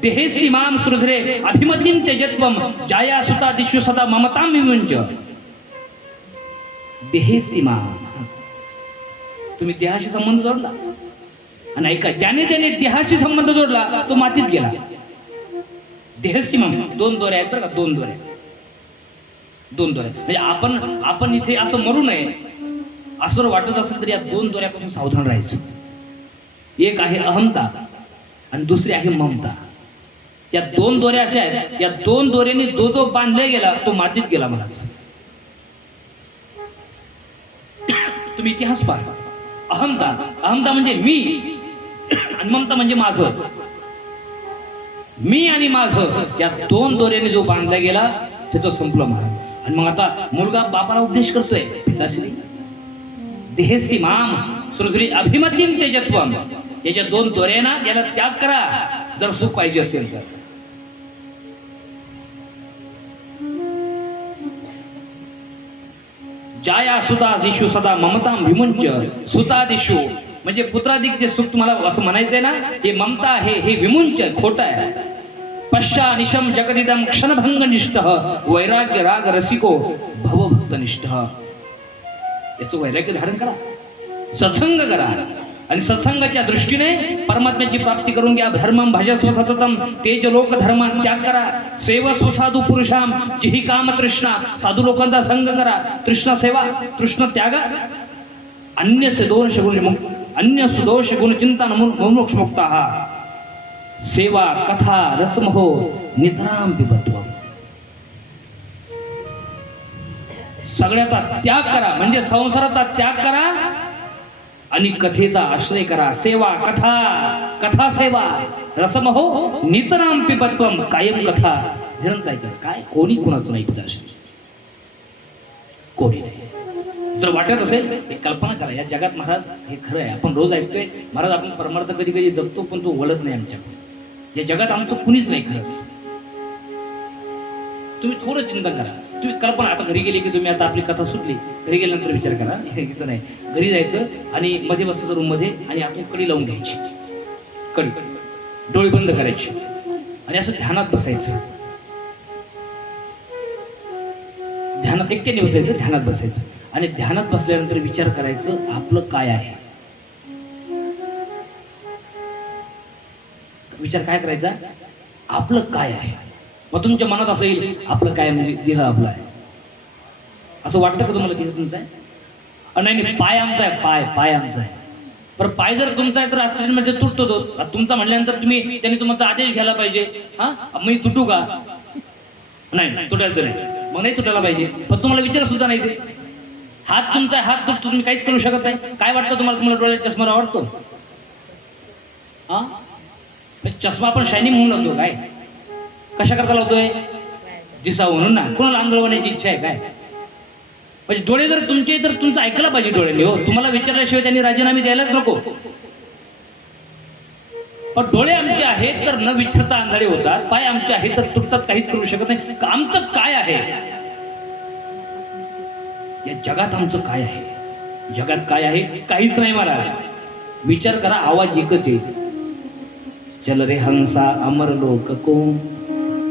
देहेसी माम सुहृदे अभिमतीम तेजत्वम जाया सुता दिशु सदा ममताम विमुंच. देहेसी माम, तुम्ही देहाशी संबंध जोडला. आणि ऐका, ज्याने त्याने देहाशी संबंध जोडला तो मातीत गेला. देहसी माम, 2 दोरे आहेत बरं का, 2 दोरे, 2 दोरे. म्हणजे आपण इथे असं मरू नये असं वाटत असेल तर या 2 दोऱ्यापासून सावधान राहायचं. एक आहे अहमता आणि दुसरी आहे ममता. या 2 दोऱ्या अशा आहेत, या 2 दोऱ्यांनी जो जो बांधला गेला तो मातीत गेला. महाराज तुम्ही इतिहास पहा. अहमता म्हणजे मी आणि ममता म्हणजे माझं. मी आणि माझं या 2 दोऱ्याने जो बांधला गेला त्याचं संपलं महाराज. आणि मग आता मुलगा बापाला उपदेश करतोय, पिताश्री देहेसी माम सुहृदे अभिमतीम तेजत्वम, याच्या 2 दोऱ्यांना याला त्याग करा जर सुख पाहिजे असेल तर. जाया सुता दिशु सदा ममताम विमुंच. सुता दिशु म्हणजे पुत्राधिक जे सुख तुम्हाला असं म्हणायचंय ना, हे ममता आहे, हे विमुंच खोटं आहे. पश्चा निशम जगदिदम क्षणभंग निष्ठ वैराग्य राग रसिको भवभक्त निष्ठ. याचं वैराग्य धारण करा, सत्संग करा आणि सत्संगाच्या दृष्टीने परमात्म्याची प्राप्ती करून घ्या. धर्मम भजस्व सततम तेज लोक धर्मान त्याग करा. सेवस्व साधू पुरुषाम जिही काम तृष्णा, साधू लोकांचा संग करा. तृष्णा सेवा, तृष्ण त्याग. अन्य सुदोष गुण चिंतन मोक्ष मुक्ता. सेवा कथा रसमहो नितराम पिबत्व. सगळ्याचा त्याग करा म्हणजे संसाराचा त्याग करा आणि कथेचा आश्रय करा. सेवा कथा सेवा रसमहो नितराम पिबत्वम. कायम कथा निरंतर काय कोणी कुणाचं नाही पिताश्री, कोणी नाही. जर वाटत असेल एक कल्पना करा, या जगात महाराज हे खरं आहे, आपण रोज ऐकतोय महाराज आपण परमार्थ कधी कधी जगतो पण तो वळत नाही आमच्याकडे. या जगात आमचं कुणीच नाही खरंच. तुम्ही थोडं चिंतन करा. तुम्ही कल्पना, आता घरी गेले की तुम्ही आता आपली कथा सुटली, घरी गेल्यानंतर विचार करा, हे घेतो नाही, घरी जायचं आणि मध्ये बसायचं रूम मध्ये आणि आपण कडी लावून घ्यायची, कडी डोळे बंद करायचे आणि असं ध्यानात बसायचं. ध्यानात एकट्याने बसायचं, ध्यानात बसायचं आणि ध्यानात बसल्यानंतर विचार करायचं आपलं काय आहे. विचार काय करायचा, आपलं काय आहे. मग तुमच्या मनात असं येईल आपलं काय म्हणजे देह आपला आहे. असं वाटतं का तुम्हाला देह तुमचा आहे? नाही, पाय आमचा आहे, पाय आमचा आहे. पण पाय जर तुमचा आहे तर ऍक्सिडेंट मध्ये तुटतो तो. तुमचा म्हटल्यानंतर तुम्ही त्यांनी तुमचा आदेश घ्यायला पाहिजे. मी तुटू का? नाही, तुटायचं नाही. मग नाही तुटायला पाहिजे, पण तुम्हाला विचार सुद्धा नाही ते. हात तुमचा आहे, हात तुटतो, तुम्ही काहीच करू शकत नाही. काय वाटतं तुम्हाला डोळ्याचा चष्मा आवडतो? चष्मा आपण शायनिंग म्हणून लावतो. काय कशा करता लावतोय? दिसावं म्हणून ना. कोणाला आंधळ होण्याची इच्छा आहे काय? म्हणजे डोळे जर तुमचे तर तुमचं ऐकलं पाहिजे डोळ्यांनी. हो, तुम्हाला विचारल्याशिवाय त्यांनी राजीनामे द्यायलाच नको. पण डोळे आमचे आहेत तर न विचारता आंधळे होतात, पाय आमचे आहेत तर तुटतात, काहीच करू शकत नाही. आमचं काय आहे या जगात, आमचं काय आहे जगात काय आहे? काहीच नाही महाराज. विचार करा, आवाज एकच आहे, चल रे हंसा अमर लोक को,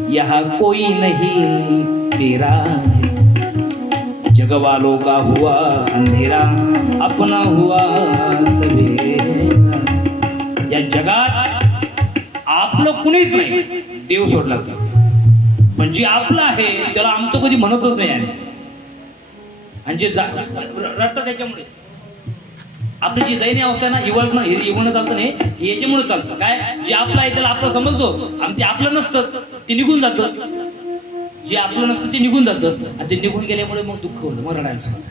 यहाँ कोई नहीं तेरा, जगवालों का हुआ अंधेरा, अपना हुआ सवेरा. या जगात आपलं कुणीच नाही, देव सोडला तर. पण जे आपलं आहे त्याला आमचं कधी म्हणतच नाही आहे. आणि जे रडतं त्याच्यामुळे आपली जी दयनीय अवस्था आहे ना, इवळणं चालतं नाही, याच्यामुळे चालतं. काय, जे आपलं आहे त्याला आपलं समजतो, आणि ते आपलं नसतं ते निघून जातं. जे आपलं नसतं ते निघून जातं, आणि ते निघून गेल्यामुळे मग दुःख होतं, मग रडायला सुरुवात.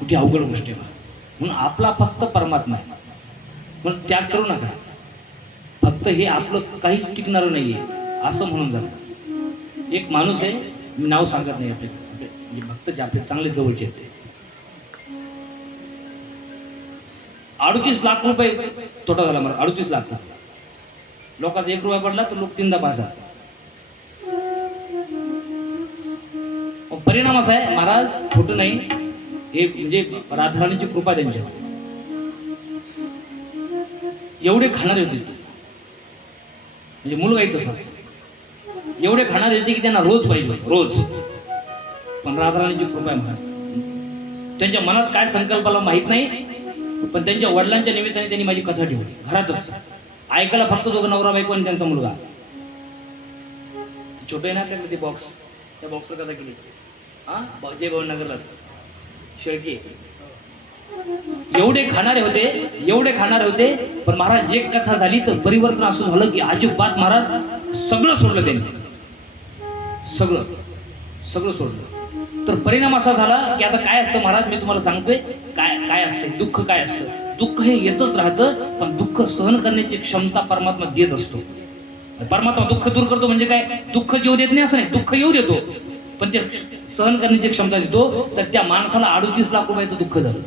कुठे अवघड गोष्ट आहे. म्हणून आपला फक्त परमात्मा आहे, म्हणून त्याग करू नका. फक्त हे आपलं काहीच टिकणारं नाहीये असं म्हणून जातं. एक माणूस आहे, मी नाव सांगत नाही, आपले भक्त जे आपले चांगले जवळचे आहेत, 38 लाख रुपये तोटा झाला मला. 38 लाख. लोकांचा 1 रुपया पडला तर लोक 3दा पाहतात. परिणाम असा आहे महाराज, खोटं नाही, हे म्हणजे राधाराणीची कृपा त्यांच्या. एवढे खाणारे होते, म्हणजे मुलगाही तसाच, एवढे खाणारे होते की त्यांना रोज पाहिजे, रोज. पण राधाराणीची कृपा आहे महाराज. त्यांच्या मनात काय संकल्पाला माहित नाही, पण त्यांच्या वडिलांच्या निमित्ताने त्यांनी माझी कथा ठेवली घरातच. ऐकायला फक्त दोघं, नवरा बायको आणि त्यांचा मुलगा. छोटे ना आपल्याकडे ते बॉक्स, त्या बॉक्सवर कथा केली. हा, जय भवनगरलाच शेळकी. एवढे खाणारे होते, एवढे खाणारे होते, पण महाराज एक कथा झाली तर परिवर्तन असं झालं की अजिबात महाराज सगळं सोडलं त्यांनी. सगळं सगळं सोडलं. तर परिणाम असा झाला की आता काय असतं महाराज, मी तुम्हाला सांगतोय काय काय असतं दुःख. काय असतं दुःख? हे येतच राहतं, पण दुःख सहन करण्याची क्षमता परमात्मा देत असतो. परमात्मा दुःख दूर करतो म्हणजे काय, दुःख येऊ देत नाही असं नाही, दुःख येऊ देतो, पण ते सहन करण्याची क्षमता देतो. तर त्या माणसाला 38 लाख रुपयाचं दुःख झालं,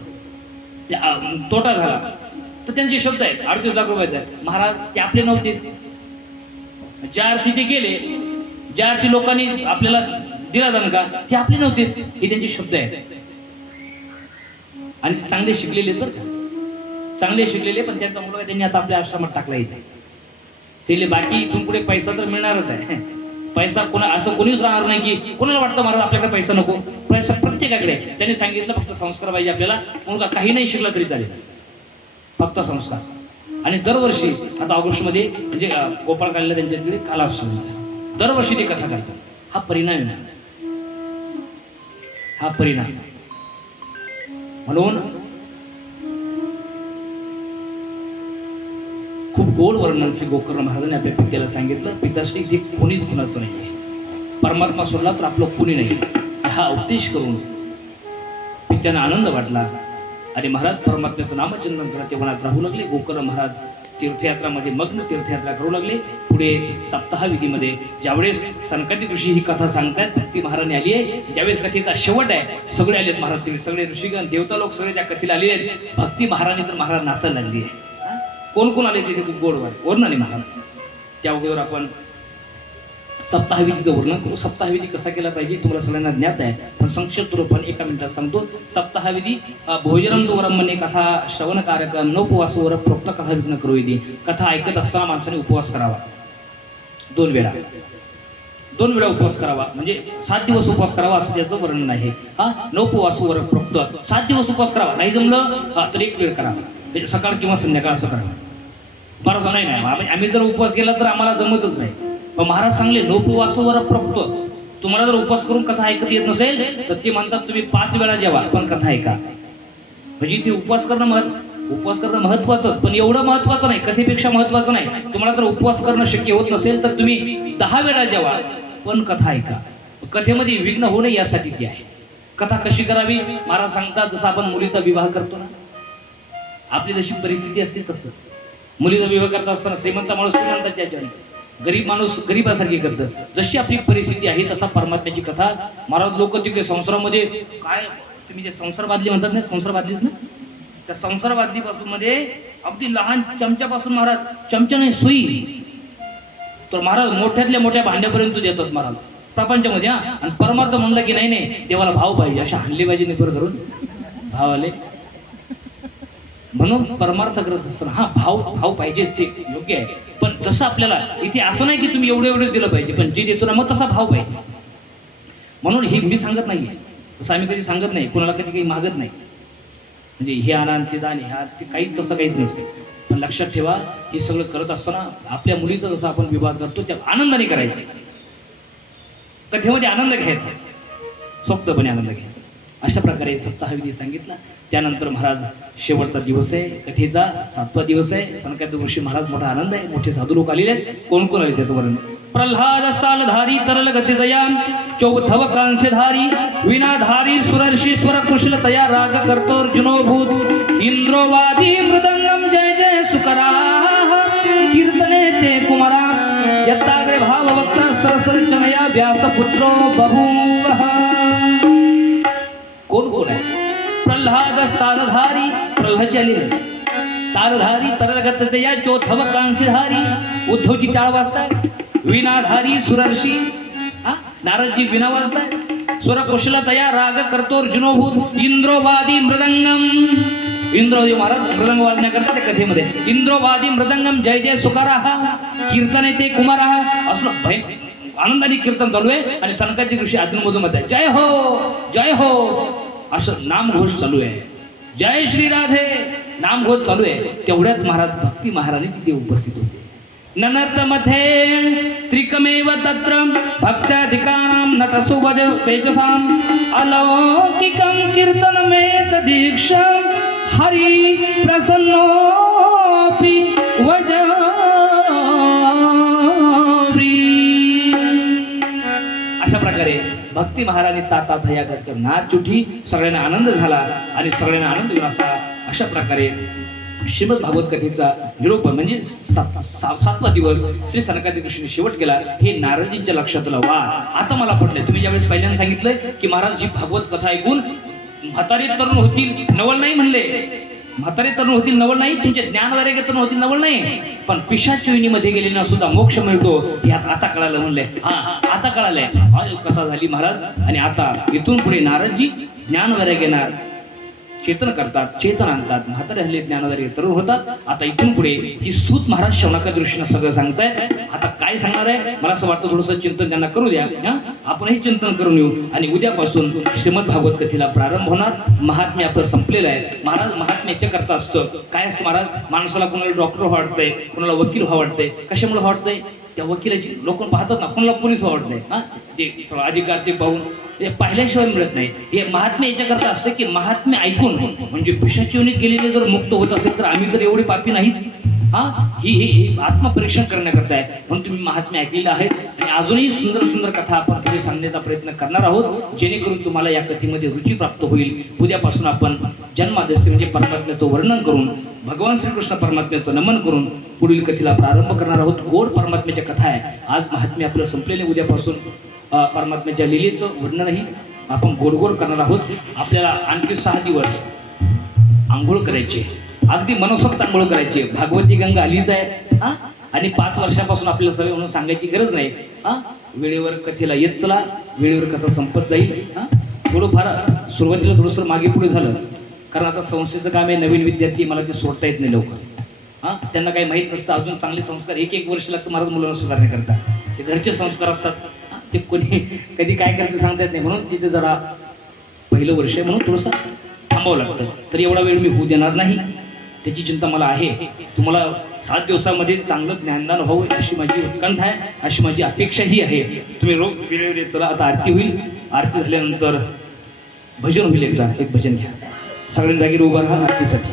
तोटा झाला. तर त्यांचे शब्द आहेत 38 लाख रुपयाचा. महाराज ते आपले नव्हतेच. ज्या अर्थी ते गेले, ज्या अर्थी लोकांनी आपल्याला दिला दणका, ते आपले नव्हतेच, हे त्यांचे शब्द आहेत. आणि ते चांगले शिकलेले बरं का, चांगले शिकलेले, पण त्यांचा मुलगा त्यांनी आता आपल्या आश्रमात टाकला इथे. ते बाकी इथून पुढे पैसा तर मिळणारच आहे. पैसा कोणा असं कोणीच राहणार नाही की कोणाला वाटतं महाराज आपल्याकडे पैसा नको. पैसा प्रत्येकाकडे. त्यांनी सांगितलं फक्त संस्कार पाहिजे आपल्याला. मुलगा काही नाही शिकला तरी चालेल, फक्त संस्कार. आणि दरवर्षी आता ऑगस्टमध्ये म्हणजे गोपाळ काळीला त्यांच्याकडे काला असतो, दरवर्षी ते कथा करतात. हा परिणाम आहे, हा परिणाम. म्हणून खूप गोड वर्णन श्री गोकर्ण महाराजांनी आपल्या पित्याला सांगितलं. पिताश्री जे कोणीच कुणाचं नाही आहे, परमात्मा सोडला तर आपलं कुणी नाही. हा उपदेश करून पित्याला आनंद वाटला आणि महाराज परमात्म्याचं नामचिंतन करत वनात राहू लागले. गोकर्ण महाराज तीर्थयात्रामध्ये मग्न तीर्थयात्रा करू लागले. पुढे सप्ताह विधीमध्ये ज्यावेळेस सनकादिक ऋषी ही कथा सांगतात, भक्ती महाराणी आली आहे, ज्यावेळेस कथेचा शेवट आहे, सगळे आलेत महाराज, तुम्ही सगळे ऋषीगण देवता लोक सगळे त्या कथेला आलेले आहेत. भक्ती महाराणी तर महाराज नाचायला लागली आहे. कोण कोण आले तिथे खूप गोड वर्णन महाराज. त्या अगोदर आपण सप्ताहविधीचं वर्णन करू. सप्ताहविधी कसा केला पाहिजे तुम्हाला सगळ्यांना ज्ञात आहे, पण संक्षिप्त रूपाने 1 मिनिटात सांगतो. सप्ताहविधी भोजनम दुवरमने कथा श्रवण कार्यक्रम नोपवासवर प्रोक्त कथा विघ्न करू विधी. कथा ऐकत असताना माणसाने उपवास करावा 2 वेळा. 2 वेळा उपवास करावा, म्हणजे 7 दिवस उपवास करावा असं त्याचं वर्णन आहे. हा, नोपवासवर प्रोक्त 7 दिवस उपवास करावा. नाही जमलं तर 1 वेळ करावा, म्हणजे सकाळ किंवा संध्याकाळ असं करावं. बरं नाही नाही, आम्ही जर उपवास केला तर आम्हाला जमतच नाही. पण महाराज सांगले नोपवासोवर प्रोक्त. तुम्हाला जर उपवास करून कथा ऐकत येत नसेल तर ते म्हणतात तुम्ही 5 वेळा जेवा पण कथा ऐका. म्हणजे इथे उपवास करणं महत्वाचं, पण एवढं महत्वाचं नाही, कथेपेक्षा महत्वाचं नाही. तुम्हाला जर उपवास करणं शक्य होत नसेल तर तुम्ही 10 वेळा जेवा पण कथा ऐका. कथेमध्ये विघ्न होऊ नये यासाठी ती आहे. कथा कशी करावी महाराज सांगतात, जसं आपण मुलीचा विवाह करतो ना, आपली जशी परिस्थिती असते तसं मुलीचा विवाह करत असताना श्रीमंत माणूस श्रीमंताच्या ह्याच्याने, गरीब माणूस गरीबासारखी करतं. जशी आपली परिस्थिती आहे तसा परमात्म्याची कथा. महाराज लोक तिकडे संसारामध्ये काय तुम्ही जे संसार बादली म्हणतात ना, संसार बादलीच ना, त्या संसार बादलीपासून मध्ये अगदी लहान चमच्यापासून महाराज, चमचा नाही सुई, तर महाराज मोठ्यातल्या मोठ्या भांड्यापर्यंत देतात महाराज. प्रपंचामध्ये. आणि परमार्थ म्हणलं की नाही देवाला भाव पाहिजे, अशा हल्ली पाहिजे नाही बरं धरून भाव आले म्हणून परमार्थ करत असताना हा भाव पाहिजे ते योग्य आहे. पण तसं आपल्याला इथे असं नाही की तुम्ही एवढंच दिलं पाहिजे, पण जे देतो ना मग तसा भाव पाहिजे. म्हणून हे मी सांगत नाहीये, तसं आम्ही कधी सांगत नाही, कोणाला कधी काही मागत नाही. म्हणजे हे आणा ते दान ह्या ते काहीच तसं काहीच नसते. पण लक्षात ठेवा, हे सगळं करत असताना आपल्या मुलीचा जसा आपण विवाह करतो त्या आनंदाने करायचं, कथेमध्ये आनंद घ्यायचा, सोप्तपणे आनंद घ्यायचा. अशा प्रकारे सप्ताहविधी सांगितला. त्यानंतर महाराज शेवटचा दिवस आहे, कथेचा 7वा दिवस आहे. सनकादिक ऋषी महाराज मोठा आनंद आहे, मोठे साधू लोक आलेले आहेत. कोण कोण आले त्याचं वर्णन. प्रल्हाद सालधारी तरल गती दया चौथव कांस्यधारी विनाधारी सुरर्षीश्वर कुशल तया राग करतो अर्जुनोभूत इंद्रोवादी मृदंगम जय जय सुकरा कीर्तने ते कुमारा यत्ताग्रे भाव वक्ता सरसंचनया व्यासपुत्रो बभूवः. कोण आहे. प्रल्हाद तारधारी, प्रल्हाद आलेले तारधारी तरलगत दया चौथव कांस्यधारी उद्धवजी टाळ वाजतात. विनाधारी सुरर्षी नारदजी विना वाजतात. स्वरकुशल तया राग करतो अर्जुनोभूत इंद्रोवादी मृदंगम. इंद्रदेव महाराज मृदंग वाजण्या करतात त्या कथेमध्ये. इंद्रोवादी मृदंगम जय जय सुकारा कीर्तन ते कुमारा. असं भय आनंदाने कीर्तन चालू आहे आणि सनकादिक ऋषी अधूनमधून म्हणतात जय हो जय हो असं नामघोष चालू आहे. जय श्री राधे नामघोष चालू आहे. तेवढ्याच महाराज भक्ती महाराणी तिथे उपस्थित होते. ननर्तमध्ये त्रिकमेव तत्र भक्ताधिकानां नटसुवज तेजसाम् अलौकिकं कीर्तनमेत दीक्षां हरि प्रसन्नोऽपि वजावि. अशा प्रकारे भक्ती महाराणी ताता थया करत नाच उठी. सगळ्यांना आनंद झाला आणि सगळ्यांना आनंद घेऊन अशा प्रकारे श्रीमद भागवत कथेचा निरोप म्हणजे 7वा दिवस श्री सनकादिक ऋषीने शेवट केला. हे नारदजींच्या लक्षात आलं. वा आता मला पडलंय. तुम्ही ज्यावेळेस पहिल्यांदा सांगितलंय की महाराज ही भागवत कथा ऐकून म्हातारे तरुण होतील नवल नाही म्हणले. म्हातारे तरुण होतील नवल नाही, तुमचे ज्ञान वैराग्य तरुण होतील नवल नाही, पण पिशाच योनीमध्ये गेलेला सुद्धा मोक्ष मिळतो हे आता कळालं म्हणले. हा आता कळालंय. कथा झाली महाराज. आणि आता इथून पुढे नारदजी ज्ञान वैराग्य येणार, चेतन करतात, चेतन आणतात, म्हातारे हल्ले ज्ञानधारी तरुण होतात. आता इथून पुढे ही स्तुत महाराज शौनकादिक ऋषींना सगळं सांगताय. आता काय सांगणार आहे मला असं वाटतं थोडंसं चिंतन त्यांना करू द्या. आपणही चिंतन करून येऊ. आणि उद्यापासून श्रीमद भागवत कथेला प्रारंभ होणार. महात्म्य आपलं संपलेलं आहे. महाराज महात्म्याच्या करता असतं काय असतं महाराज. माणसाला कोणाला डॉक्टर वाटतंय, कोणाला वकील व्हा वाटतंय. कशामुळे वाटतंय. त्या वकिलाची लोक पाहतात ना, कोणाला पोलीस वाटतंय. ते अधिकार ते पाहून पाहिल्याशिवाय मिळत नाही. हे महात्म्य याच्याकरता असतं की महात्म्य ऐकून म्हणजे पिशाची योनीत गेलेले जर मुक्त होत असेल तर आम्ही तर एवढे पापी नाहीत. ही आत्मपरीक्षण करण्याकरता आहे. म्हणून तुम्ही महात्म्य ऐकलेलं आहे. आणि अजूनही सुंदर सुंदर कथा आपण पुढे सांगण्याचा प्रयत्न करणार आहोत जेणेकरून तुम्हाला या कथेमध्ये रुची प्राप्त होईल. उद्यापासून आपण जन्मादस्ती म्हणजे परमात्म्याचं वर्णन करून भगवान श्रीकृष्ण परमात्म्याचं नमन करून पुढील कथेला प्रारंभ करणार आहोत. गोड परमात्म्याच्या कथा आहे. आज महात्म्य आपलं संपलेले. उद्यापासून परमात्म्याच्या लीलेचं वर्णनही आपण गोड गोड करणार आहोत. आपल्याला आणखी 6 दिवस आंघोळ करायची, अगदी मनसोक्त आंघोळ करायची. भागवती गंगा आलीच आहे. आणि 5 वर्षापासून आपल्याला सवय म्हणून सांगायची गरज नाही. वेळेवर कथेला येत चला, वेळेवर कथा संपत जाईल. थोडंफार सुरुवातीला थोडंसं मागे पुढे झालं कारण आता संस्थेचं काम आहे. नवीन विद्यार्थी मला ते सोडता येत नाही लवकर. त्यांना काही माहीत नसतं. अजून चांगले संस्कार 1 वर्ष लागतं महाराज मुलांना सुधारण्याकरता. ते घरचे संस्कार असतात. ते कोणी कधी काय करायचं सांगता येत नाही. म्हणून तिथे जरा पहिलं वर्ष आहे म्हणून थोडंसं थांबावं लागतं. तर एवढा वेळ मी होऊ देणार नाही, त्याची चिंता मला आहे. तुम्हाला 7 दिवसामध्ये चांगलं ज्ञानदान व्हावं अशी माझी उत्कंठा आहे, अशी माझी अपेक्षाही आहे. तुम्ही रोज वेळेवर चला. आता आरती होईल. आरती झाल्यानंतर भजन होईल. एकदा एक भजन घ्या. सगळ्यांनी जागेवर उभा राहा आरतीसाठी.